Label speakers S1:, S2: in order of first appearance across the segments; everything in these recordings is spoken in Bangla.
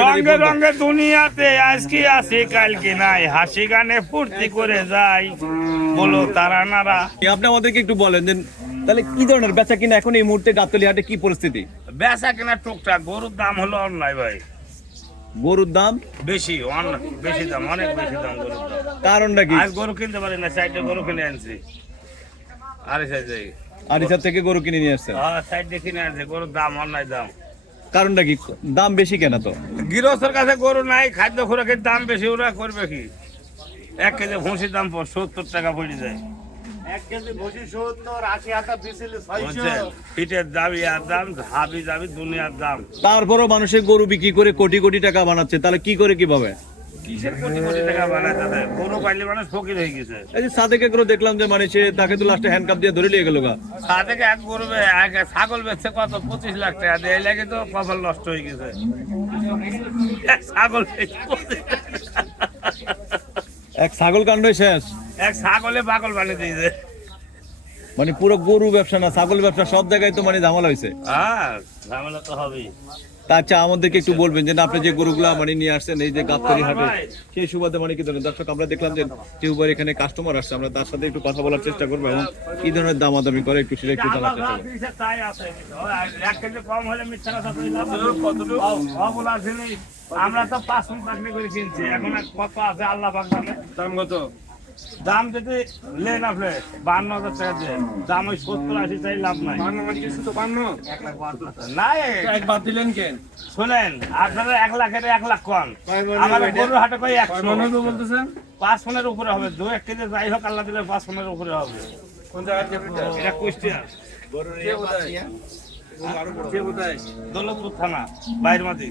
S1: রঙে রঙে দুনিয়াতে আজকে আছে কালকে নাই। হাসি গানে ফুর্তি করে যাই বলো তারা নারা।
S2: আপনি আমাদেরকে একটু বলেন যে তাহলে কি ধরনের বেচা কিনা এখন এই মুহূর্তে গাবতলি হাটে কি পরিস্থিতি?
S1: বেচা কেনা টুকটাক গরুর দাম হলো অন্যায় ভাই।
S2: গরুর দাম?
S1: বেশি অন- বেশি দাম অনেক বেশি দাম গরুর দাম।
S2: কারণটা কি?
S1: আজ গরু কিনতে পারি না সাইডে গরু কিনে আনছি। আরে সাইডে।
S2: আরিসার থেকে গরু কিনে নিয়ে আসছেন।
S1: হ্যাঁ সাইডে কিনে আনছি গরুর দাম অন্যায় দাম।
S2: কারণটা কি? দাম বেশি কেন তো?
S1: গৃহস্থের কাছে গরু নাই খাদ্য খোরাকের দাম বেশি ওরা করবে কি? এক কেজি ভুসির দাম সত্তর টাকা পড়ে যায়।
S3: এক কেজি ভুসি সত্তর আশি হাতা বিছিলি
S1: পিঠের দাবি আর দাম হাবি দাবি দুনিয়ার দাম।
S2: তারপরও মানুষের গরু বিক্রি করে কোটি কোটি টাকা বানাচ্ছে তাহলে কি করে কীভাবে?
S1: কিসের কোটি কোটি টাকা বানায় তাদের গরু পাইলে মানুষ ফকির হয়ে গেছে।
S2: এই যে সাদেকে করে দেখলাম যে মানে সে তাকে তো লাস্টে হ্যান্ডকাপ দিয়ে ধরে নিয়ে গেল গা।
S1: তাদেরকে এক গরুবে এক ছাগল বেচছে কত? পঁচিশ লাখ টাকা দিয়ে। লাগে তো কপাল নষ্ট হয়ে গেছে। এক ছাগল বেচে 25 লাখ টাকা।
S2: এক ছাগল কাণ্ডই শেষ।
S1: এক ছাগলে পাগল বানিয়ে দিয়েছে।
S2: মানে পুরো গরু ব্যবসা না ছাগল ব্যবসা সব জায়গায় তো মানে ঝামেলা হয়েছে
S1: হ্যাঁ ঝামেলা তো হবেই।
S2: আচ্ছা আমাদেরকে একটু বলবেন যে আপনি যে গরুগুলা মানে নিয়ে আসছেন, এই যে গাবতলি হাটে, সেই সুবাদে মানে কি ধরনের দর্শক, আমরা দেখলাম যে টিউবার এখানে কাস্টমার আসছে। আমরা তার সাথে একটু কথা বলার চেষ্টা করব এবং কি ধরনের দামাদামি করে একটু সেটা একটু জানার চেষ্টা
S1: আমরা তো পাঁচ চাকরি করে কিনছি এখন কত আছে আল্লাহ দাম কত? দাম যদি লেন আপনি বান্ন হাজার টাকা দিয়ে। দাম ওই সত্তর আশি চাই লাভ নাই। নাই।
S3: একবার দিলেন কেন?
S1: শোনেন আপনারা এক লাখের এক লাখ কম আমার গরু হাটে কই একশো।
S3: বলতেছেন?
S1: পাঁচ ফোনের উপরে হবে। দু এক কেজি যাই হোক আল্লাহ দিলে পাঁচ ফোনের উপরে হবে।
S3: কোন জায়গায়
S1: এটা কুষ্টিয়া। দৌলতপুর থানা বাইর মাদি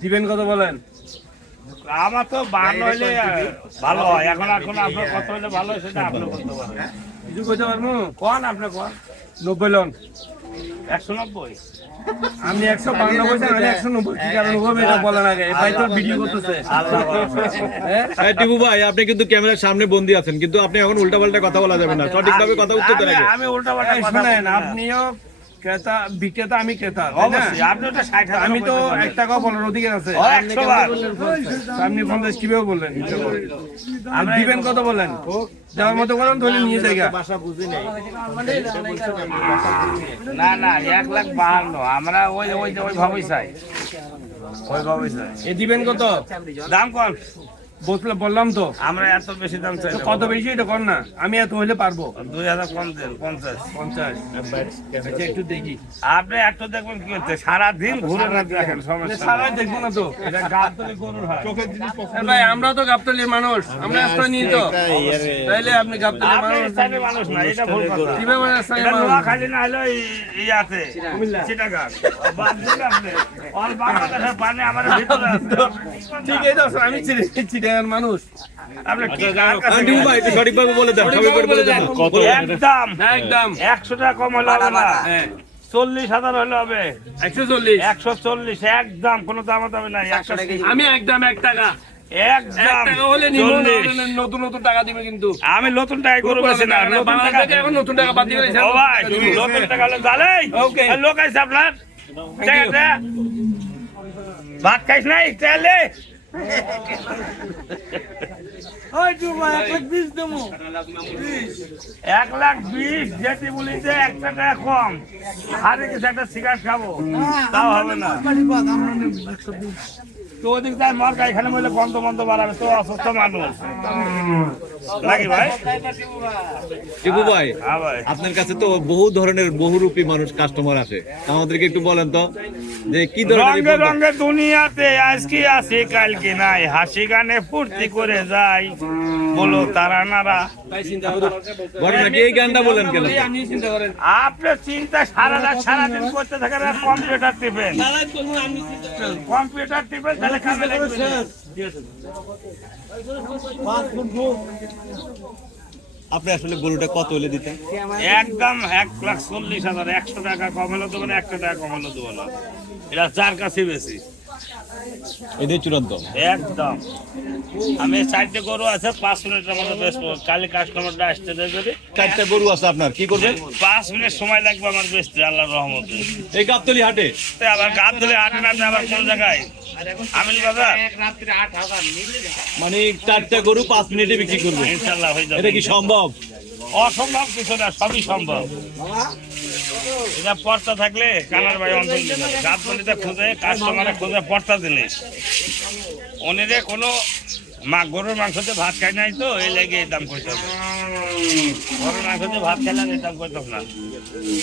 S3: দিবেন কত বলেন?
S1: আমার তো হইলে ভালো হয়। এখন এখন আপনার কত হইলে ভালো হয় সেটা আপনি বলতে
S3: কিছু কইতে পারব?
S1: কোন আপনি কোন?
S3: নব্বই লন।
S1: একশো নব্বই?
S3: আপনি একশো বান্ন আমি একশো নব্বই। কি কারণ হবে এটা বলার আগে। ভাই তো ভিডিও করতেছে। হ্যাঁ?
S2: হ্যাঁ, টিপু ভাই আপনি কিন্তু ক্যামেরার সামনে বন্দি আছেন কিন্তু আপনি এখন উল্টা পাল্টা কথা বলা যাবে না। সঠিকভাবে কথা উত্তর দেন
S1: আমি-
S2: আগে।
S1: আমি উল্টা পাল্টা কথা
S3: শুনেন। আপনিও ক্রেতা বিক্রেতা আমি ক্রেতা
S1: অবশ্যই আপনি
S3: আমি তো এক টাকা বলার অধিকার আছে।
S1: বার।
S3: আপনি পঞ্চাশ কীভাবে বললেন? আর দিবেন কত বলেন যাওয়ার মতো করেন ধরে নিয়ে জায়গা।
S1: না না এক লাখ বাহান্ন। আমরা ওই ওই ওই ভাবেই চাই ওই ভাবেই চাই।
S3: এ দিবেন কত?
S1: দাম কম।
S3: বললাম বললাম তো।
S1: আমরা এত বেশি দাম চাই
S3: কত বেশি এটা কর না। আমি এত হইলে পারব।
S1: দুই হাজার পঞ্চাশ
S3: পঞ্চাশ। আচ্ছা একটু দেখি।
S1: আপনি একটু দেখবেন কি হচ্ছে সারাদিন ঘুরে না দেখেন সমস্যা
S3: সারা
S1: নাই।
S3: দেখব না তো। ভাই আমরা তো গাবতলির মানুষ। আমরা স্থানীয় তো। তাইলে আপনি গাবতলির মানুষ।
S1: মানুষ না, এটা ভুল কথা।
S3: কীভাবে
S1: নোয়াখালী না ইয়াতে, চিটাগাং। বাদ দিন আপনি। অল বাংলাদেশের পানি আমার ভিতরে আছে।
S3: ঠিক আছে আমি চিটাগার মানুষ।
S2: বলে দেন সঠিকভাবে বলে দেন।
S1: একদম।
S3: একদম।
S1: একশো টাকা কম হলে হবে না।
S3: হ্যাঁ।
S1: চল্লিশ হাজার হলে হবে।
S3: একশো চল্লিশ।
S1: একশো চল্লিশ একদম। কোনো দাম দামে নাই।
S3: আমি একদম এক টাকা। নতুন নতুন টাকা দিবে কিন্তু।
S1: আমি নতুন টাকা গরু বেছি না নতুন টাকা।
S3: থেকে এখন নতুন টাকা বাদ দিয়ে
S1: ও ভাই নতুন টাকা হলে জালে লোক আছে আপনার। ঠিক আছে। ভাত খাইস নাই? তাহলে এক লাখ বিশ যেটি বলি যে একটা টাকা কম। আর কিছু একটা সিগারেট খাব। তাও হবে না। তো ওদিক যায় মার্কা এখানে বললে বন্ধ বন্ধ বাড়াবে তো অসুস্থ মানুষ। নাকি ভাই?
S2: টিপু ভাই
S1: হ্যাঁ
S2: আপনার কাছে তো বহু ধরনের বহুরূপী মানুষ কাস্টমার আসে। আমাদেরকে একটু বলেন তো যে কি ধরনের
S1: রঙে রঙে দুনিয়াতে আজকে আছে কালকে নাই। হাসি গানে ফুর্তি করে যাই বলো তারা নারা।
S2: ঘটনা কি এই গানটা বলেন কেন?
S3: আপনি চিন্তা
S1: আপনার চিন্তা সারা রাত সারাদিন করতে থাকেন কম্পিউটার টিপেন। কম্পিউটার টিপেন
S2: আপনি আসলে গরুটা কত হলে দিতেন?
S1: একদম এক লাখ চল্লিশ হাজার একশো টাকা কম হলো দেবো না একশো টাকা কমালো দেবো না। এটা যার কাছে বেশি।
S2: এটাই চূড়ান্ত।
S1: একদম। আমি চারটে গরু আছে পাঁচ মিনিটের মতো বেচবো কালি কাস্টমারটা আসতে দেয় যদি।
S2: চারটা গরু আছে আপনার কি করবেন?
S1: পাঁচ মিনিট সময় লাগবে আমার বেচতে আল্লাহর রহমতে।
S2: এই গাবতলি হাটে?
S1: আবার ধরে আটে না আবার কোন জায়গায়? আমিন বাজার
S2: মানে চারটা গরু পাঁচ মিনিটে বিক্রি করবে।
S1: ইনশাল্লাহ হয়ে যাবে।
S2: এটা কি সম্ভব?
S1: অসম্ভব কিছু না সবই সম্ভব। এটা পর্চা থাকলে কানার ভাই অন্তর গলিতে খুঁজে কাস্টমারে খুঁজে পর্তা জিনিস। অনেরে কোনো মা গরুর মাংসতে ভাত খাই নাই তো, এই লাগে দাম করতে হবে। গরুর মাংসতে ভাত এই দাম করতে না।